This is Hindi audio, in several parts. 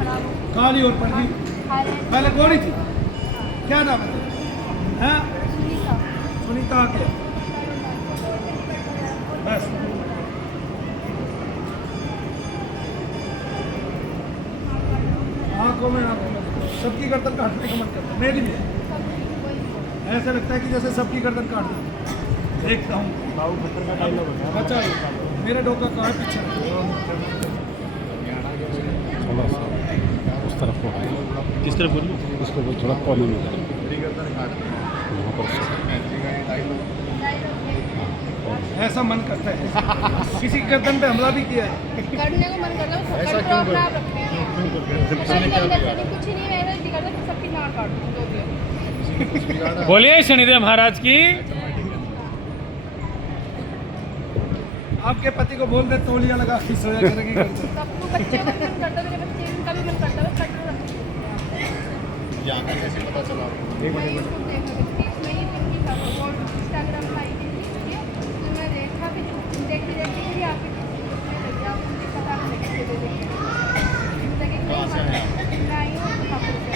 खराब हो काली और पड़ गई। खा रहे हैं पहले गोरी थी, क्या नाम है? हैं? सुनीता सुनीता के बस आंखों में सबकी गर्दन काटने का मन करता है, मेरी भी है। ऐसा लगता है कि जैसे सबकी गर्दन काट दो। देखता हूँ बाबू खतर का डायलॉग है बचा लो, मेरा डोका कहाँ है पीछे। थोड़ा सा उस तरफ को किस तरफ बोलिए उसको वो थोड़ा कॉर्नर में करें वहाँ पर ऐसा मन करता है किसी की गर्दन पे हमला भी किया है। करने को मन करता है ऐसा सब क्यों अपना कर- आप रखते हैं क्यों करते हैं? कुछ नहीं रहना दिखा था सबकी नाक काट दूँ जो भी हो। बोलिए शनिदेव महाराज की। आपके पति को बोल दे तौलिया लगा के सोया करेगी घर से। सबको बच्चे का मन करता है, मेरे बच्चे का भी मन करता है, बस कट रखते हैं। यहाँ कैसे पता चला मैं यूट्यूब देख रही थी, मैं ये फिल्म की खबर और इंस्टाग्राम पर आई थी, ठीक है? तो मैं देखा कि देखते देखते ही आपके आप मुझे पता नहीं कैसे दे देंगे जिंदगी में मैं आई हूँ तो खबर से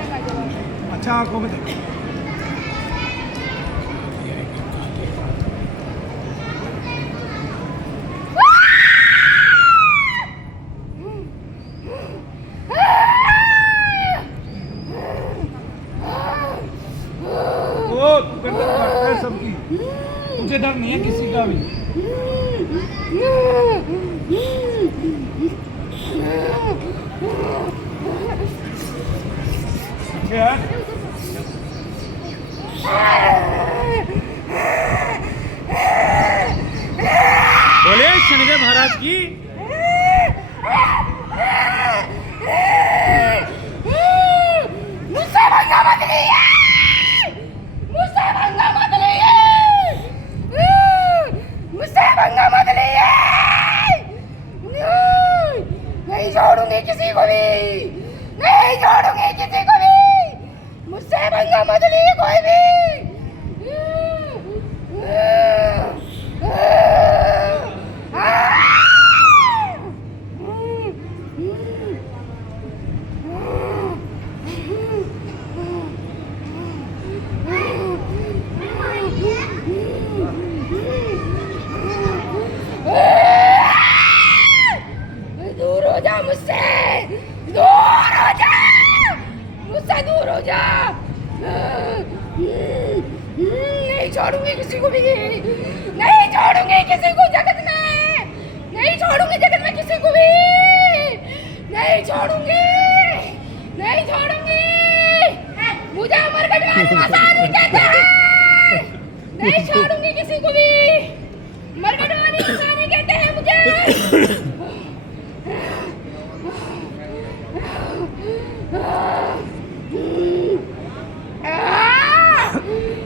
तक आ जवाब है। अच्छा आंखों में देखो। ओ तू गर्दन काटता है सबकी, तुझे डर नहीं है किसी का भी। क्या बोलिए शनिदेव महाराज की। मुझसे पंगा मत लीजिए, मुझसे पंगा मत लीजिए, मुझसे पंगा मत लीजिए, नहीं छोड़ूंगी किसी को भी, नहीं छोड़ूंगी किसी को भी, मुझसे पंगा मत लीजिए कोई भी। दूर हो जा मुझसे, दूर हो जा, मुझसे दूर हो जा। नहीं छोड़ूंगी किसी को भी, नहीं छोड़ूंगी किसी को जगत में, नहीं छोड़ूंगी जगत में किसी को भी, नहीं छोड़ूंगी, नहीं छोड़ूंगी। मुझे मरकटवाली मसानी कहते हैं, नहीं छोड़ूंगी किसी को भी, मरकटवाली मसानी कहते हैं मुझे।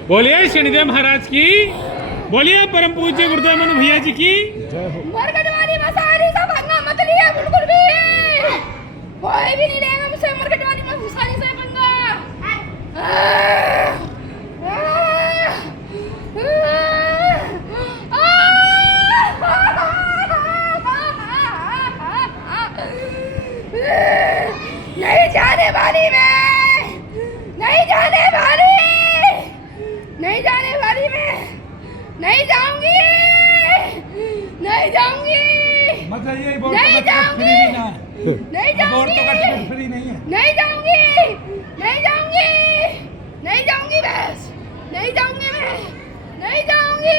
बोलिए शनिदेव महाराज की। बोलिए परम पूज्य गुरुदेव मनु भैया जी की। मरकटवाली मसानी से पंगा मत लिए बिल्कुल भी, कोई भी नहीं लेगा मुझसे मरकटवाली मसानी से पंगा। नहीं जाने वाली मैं, नहीं जाने वाली, नहीं जाने वाली मैं, नहीं जाऊंगी, नहीं जाऊंगी, मत जाइए, बोर्ड नहीं तो कट जाऊंगी, फ्री भी ना है। नहीं बोर्ड तो कट जाऊंगी, फ्री नहीं है। नहीं जाऊंगी, नहीं जाऊंगी, नहीं जाऊंगी बस, नहीं जाऊंगी मैं, नहीं जाऊंगी,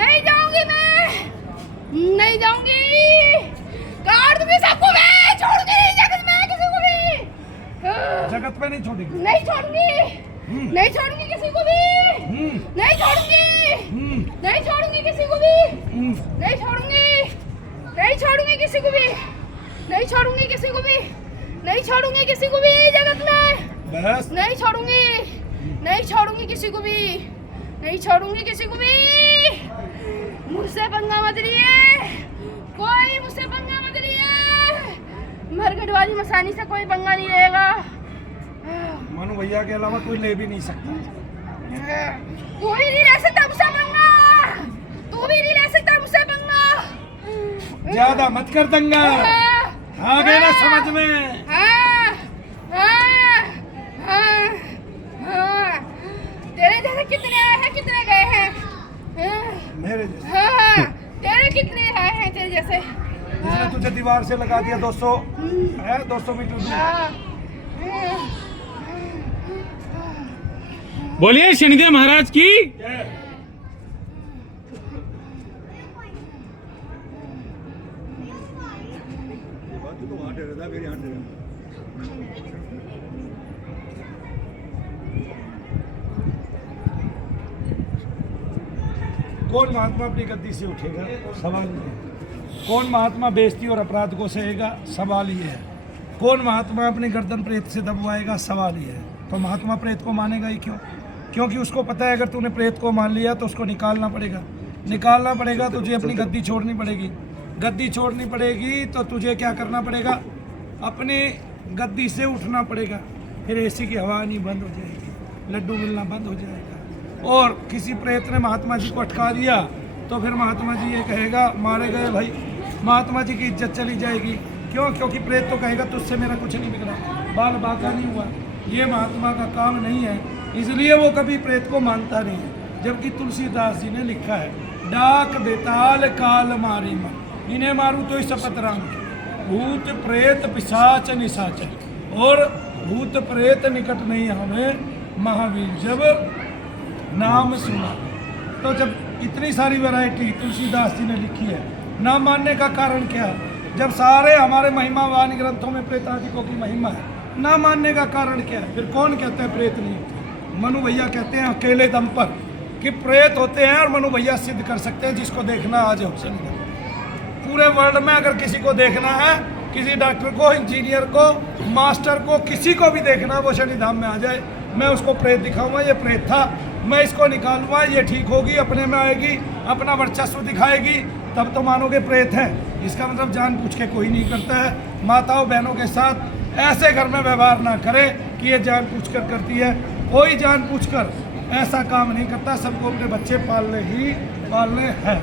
नहीं जाऊंगी मैं, नहीं जाऊंगी, काट दूंगी सबको मैं, छोड़ूंगी नहीं जगत में किसी को भी, जगत पे नहीं छोड़ेगी। नहीं छोड़ूंगी, नहीं छोड़ूंगी किसी को भी, हम्म, नहीं छोड़ूंगी, हम्म, नहीं छोड़ूंगी किसी को भी, हम्म। नहीं छोड़ूंगी, नहीं छोड़ूंगी किसी को भी, नहीं छोड़ूंगी किसी को भी, नहीं छोड़ूंगी किसी को भी जगत में, बस नहीं छोड़ूंगी, नहीं छोड़ूंगी किसी को भी, नहीं छोड़ूंगी किसी को भी। मुझसे पंगा मत लिए, कोई मुझसे पंगा मत लिए, मरकटवाली मसानी से कोई पंगा नहीं रहेगा। मनु भैया के अलावा कोई ले भी नहीं सकता। कोई नहीं ले सकता मुझसे पंगा, तू भी नहीं ले सकता मुझसे पंगा। ज्यादा मत कर दंगा। हाँ मेरे जैसे। हाँ, तेरे कितने हैं तेरे जैसे? जिसने तुझे दीवार से लगा दिया 200 है 200 मीटर दूर। हाँ। बोलिए शनिदेव महाराज की। कौन महात्मा अपनी गद्दी से उठेगा? सवाल ये है। कौन महात्मा बेइज्जती और अपराध को सहेगा? सवाल ये है। कौन महात्मा अपनी गर्दन प्रेत से दबवाएगा? सवाल ये है। तो महात्मा प्रेत को मानेगा ही क्यों? क्योंकि उसको पता है अगर तूने प्रेत को मान लिया तो उसको निकालना पड़ेगा, तुझे अपनी गद्दी छोड़नी पड़ेगी। गद्दी छोड़नी पड़ेगी तो तुझे क्या करना पड़ेगा? अपनी गद्दी से उठना पड़ेगा। फिर एसी की हवा नहीं बंद हो जाएगी, लड्डू मिलना बंद हो जाएगा। और किसी प्रेत ने महात्मा जी को अटका दिया तो फिर महात्मा जी ये कहेगा मारे गए भाई, महात्मा जी की इज्जत चली जाएगी। क्यों? क्योंकि प्रेत तो कहेगा तुझसे मेरा कुछ नहीं बिगड़ा, बाल बाका नहीं हुआ, ये महात्मा का काम नहीं है, इसलिए वो कभी प्रेत को मानता नहीं है। जबकि तुलसीदास जी ने लिखा है, डाक बेताल काल मारी मन, इन्हें मारूं तो शपथ राम की, भूत प्रेत पिशाच निशाचर, और भूत प्रेत निकट नहीं हमें महावीर जब नाम सुना। तो जब इतनी सारी वैरायटी तुलसीदास जी ने लिखी है, ना मानने का कारण क्या? जब सारे हमारे महिमावान ग्रंथों में प्रेतादिकों की महिमा है, ना मानने का कारण क्या है? फिर कौन कहते हैं प्रेत नहीं होते? मनु भैया कहते हैं अकेले दम पर कि प्रेत होते हैं, और मनु भैया सिद्ध कर सकते हैं। जिसको देखना आ जाओ शनिदेव। पूरे वर्ल्ड में अगर किसी को देखना है, किसी डॉक्टर को, इंजीनियर को, मास्टर को, किसी को भी देखना, वो शनिधाम में आ जाए, मैं उसको प्रेत दिखाऊंगा, ये प्रेत था, मैं इसको निकालूंगा, ये ठीक होगी, अपने में आएगी, अपना वर्चस्व दिखाएगी, तब तो मानोगे प्रेत है। इसका मतलब जानबूझ के कोई नहीं करता है। माताओं बहनों के साथ ऐसे घर में व्यवहार ना करे कि ये जानबूझकर करती है। कोई जानबूझकर ऐसा काम नहीं करता, सबको अपने बच्चे पालने हैं।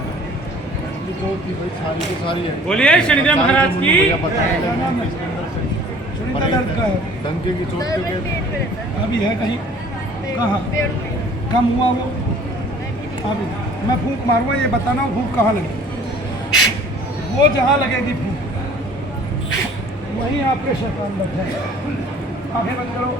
बोलिए शनिदेव महाराज की। सुनीता दर्द का है, डंके की चोट के अभी है कहीं? कहाँ कम हुआ वो? अभी मैं फूंक मारूंगा, ये बताना वो फूंक कहाँ लगी। वो जहाँ लगेगी फूंक वहीं आपके शैतान बैठा है। आंखें बंद करो।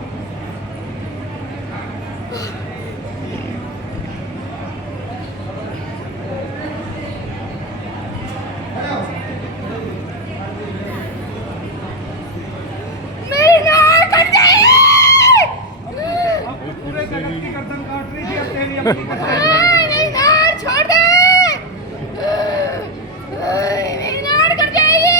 मेरी नाक कट गई। अब पूरे जगत की गर्दन काट रही थी, अब तेरी अपनी कट रही है। मेरी नाक छोड़ दे। मेरी नाक कट जाएगी।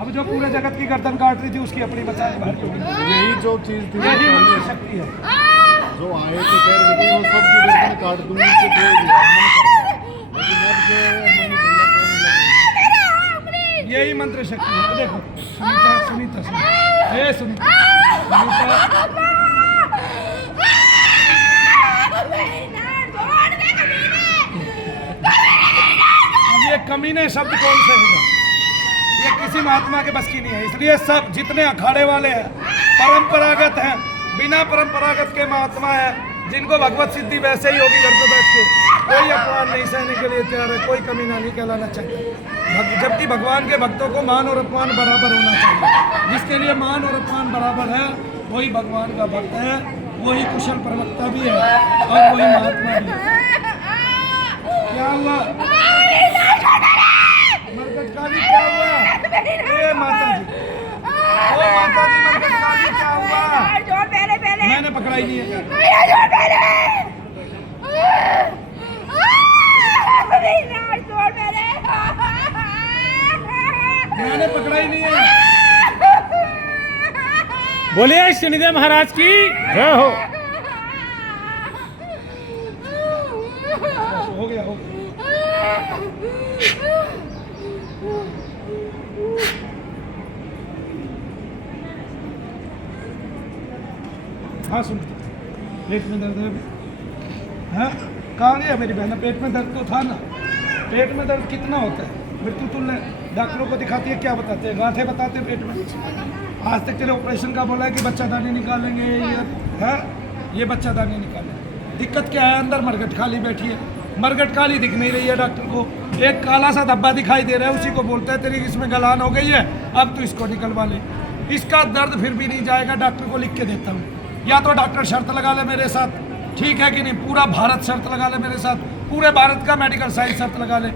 अब जो पूरे जगत की गर्दन काट रही थी उसकी अपनी बचाने भारी होगी। यही जो चीज थी यही मंत्र शक्ति है। जो आए थे कह रहे थे वो सब की गर्दन काट दूंगी, उसको छोड़ दिया लेकिन अब जो यही मंत्र शक्ति है। देखो सुनीता हे सुनीता अब ये कमीने शब्द कौन से है? ये किसी महात्मा के बस की नहीं है। इसलिए सब जितने अखाड़े वाले हैं परंपरागत हैं, बिना परंपरागत के महात्मा है, जिनको भगवत सिद्धि वैसे ही होगी घर पे बैठ के, कोई अपमान नहीं सहने के लिए तैयार है, कोई कमीना नहीं कहलाना चाहिए। जबकि भगवान के भक्तों को मान और अपमान बराबर होना चाहिए। जिसके लिए मान और अपमान बराबर है वही भगवान का भक्त है, वही कुशल प्रवक्ता भी है और वही महात्मा भी है। क्या हुआ मरकट काली, क्या हुआ? ए माता जी, ओ माता जी, मरकट काली क्या हुआ? जोड़ पहले मैंने पकड़ा ही नहीं है। जोड़ पहले। मेरी नाक जोड़ पहले। मैंने पकड़ा ही नहीं है। बोलिए शनिदेव महाराज की जय हो। हो गया हो गया। हाँ सुन, पेट में दर्द है? कहाँ गया मेरी बहन? पेट में दर्द तो था ना। पेट में दर्द कितना होता है? मृत्यु तुल्य डॉक्टरों को दिखाती है, क्या बताते हैं? गांठें बताते हैं पेट में। आज तक चले ऑपरेशन का बोला है कि बच्चादानी निकालेंगे, ये है ये बच्चादानी निकालेंगे। दिक्कत क्या है? अंदर मरघट खाली बैठी है, मरगट काली दिख नहीं रही है डॉक्टर को, एक काला सा धब्बा दिखाई दे रहा है, उसी को बोलता है तेरी इसमें गलान हो गई है, अब तो इसको निकलवा ले। इसका दर्द फिर भी नहीं जाएगा, डॉक्टर को लिख के देता हूँ, या तो डॉक्टर शर्त लगा ले मेरे साथ, ठीक है कि नहीं, पूरा भारत शर्त लगा ले मेरे साथ, पूरे भारत का मेडिकल साइंस शर्त लगा ले,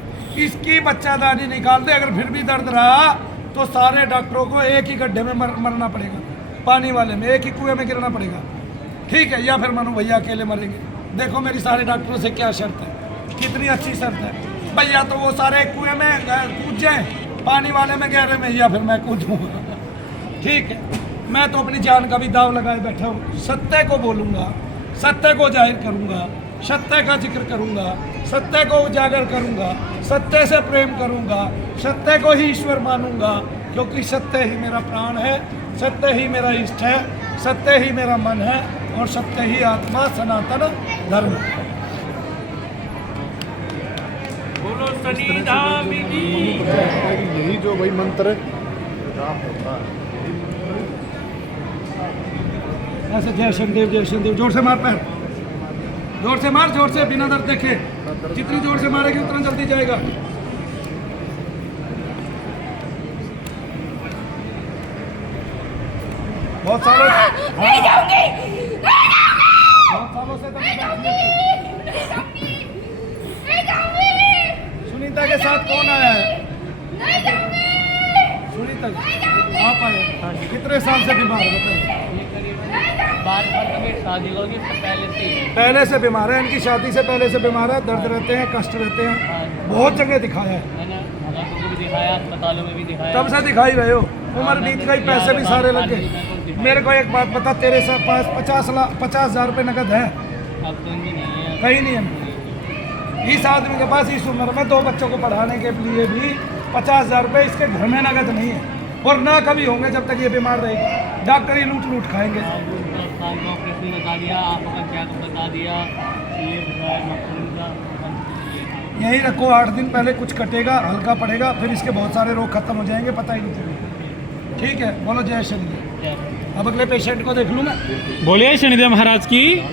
इसकी बच्चादानी निकाल दे। अगर फिर भी दर्द रहा तो सारे डॉक्टरों को एक ही गड्ढे में मरना पड़ेगा, पानी वाले में, एक ही कुएं में गिरना पड़ेगा, ठीक है, या फिर मनु भैया अकेले मरेंगे। देखो मेरी सारे डॉक्टरों से क्या शर्त है, कितनी अच्छी शर्त है भैया, तो वो सारे कुएं में कूद जाएं, पानी वाले में गहरे में, या फिर मैं कूदूँ, ठीक है। मैं तो अपनी जान का भी दाव लगाए बैठा हूँ, सत्य को बोलूँगा, सत्य को जाहिर करूँगा, सत्य का जिक्र करूँगा, सत्य को उजागर करूँगा, सत्य से प्रेम करूँगा, सत्य को ही ईश्वर मानूंगा, क्योंकि सत्य ही मेरा प्राण है, सत्य ही मेरा इष्ट है, सत्य ही मेरा मन है, और सत्य ही आत्मा सनातन धर्म है। बोलो सनी धाम की। यही जो वही मंत्र है ऐसे जय शनिदेव जय शनिदेव, जोर से मार पैर, जोर से मार, जोर से, बिना दर्द देखे, जितनी जोर से मारेगी उतना जल्दी जाएगा। बहुत सालों नहीं जाऊंगी, बहुत सालों से नहीं जाऊंगी, नहीं जाऊंगी, सुनीता के साथ कौन आया है? नहीं जाऊंगी, सुनीता आप आए, कितने साल से बीमार है बताइए? शादी होगी तो पहले से ही पहले से बीमार है, इनकी शादी से पहले से बीमार है, दर्द रहते हैं, कष्ट रहते हैं, बहुत जगह दिखाया है। मैंने डॉक्टर को भी दिखाया, अस्पतालों में भी दिखाया। कब से दिखाई रहे हो? उम्र बीत गई, पैसे भी सारे लग गए। मेरे को एक बात बता, तेरे पास 50,000 रुपये नकद है? अब तो नहीं है, कहीं नहीं है। इस आदमी के पास इस उम्र में 2 बच्चों को पढ़ाने के लिए भी 50,000 रुपये इसके घर में नकद नहीं है, और ना कभी होंगे जब तक ये बीमार रहेगा। डॉक्टर ही लूट खाएंगे। ऑपरेशन बता दिया, आपका क्या बता दिया, ये बताया मकसूद का। यही रखो, 8 दिन पहले कुछ कटेगा, हल्का पड़ेगा, फिर इसके बहुत सारे रोग खत्म हो जाएंगे, पता ही नहीं चलेगा, ठीक है। बोलो जय शनिदेव। अब अगले पेशेंट को देख लूँ मैं। बोलिए शनिदेव महाराज की।